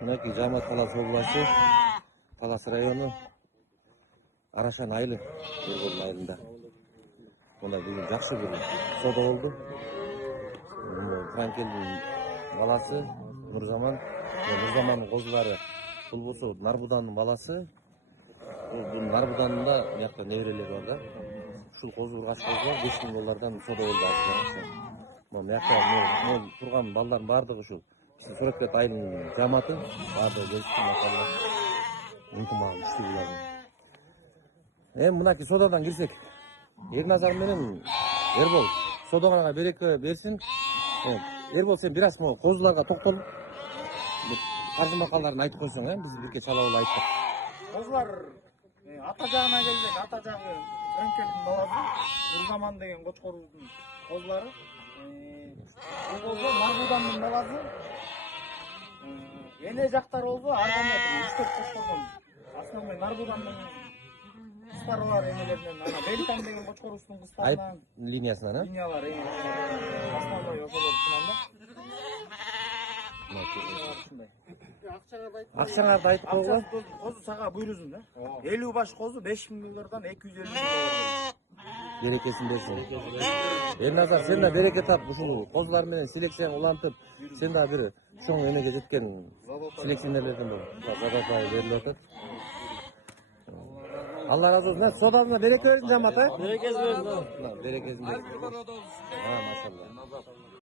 Мынакей Жамат Талас областы, Талас району, Арашан айылы, Ерболдун айылында. Мына бүгүн жакшы бир соода болду. Франкелдин баласы Нурзаман, Нурзамандын козулары. Бул болсо Нарбудандын баласы. Бул Нарбуданында биякта неберелери бар да. Ушул козу ургаш козулар $5000 соода болду азыр. Биякта мен турган балдардын баардыгы ушул. Сураткет айылынын жаматы баардыгы келишти макалла. Ынтымагы күчтүү булардын. Мынакей соодадан кирсек. Ерназар менен Ербол соодаңарга береке берсин. Ербол сен бир аз могу козуларга токтолуп каржы макалдарын айтып койсоң, биз бирге чалабыл айттык. Козулар ата жагына келсек, ата жагы Франкелдин баласы Нурзаман деген кочкорубуздун козулары. Бул козу Нарбудандын баласы. Эне жактар болсо ар кандай 3-4 кочкордон основной Нарбудандын кыздары бар, энелеринен ана Бельтан деген кочкорубуздун кыздарынан Линиясынан, линиялар основной ошолордун да. Акчаңарды айтып койгула. Козу сага буйрузун да. 50 баш козу $5000 $250,000. Берекесин берсин. Ерназар сен да береке тап, ушул козулар менен селекцияны улантып, сен да бир чоң энеге жеткен селекционерлерден бол. Задатбай берилип атат. Allah razı olsun. Sodanına bereket versin Camat ha. Берекесин берсин. Berekesini bersin. Ha maşallah.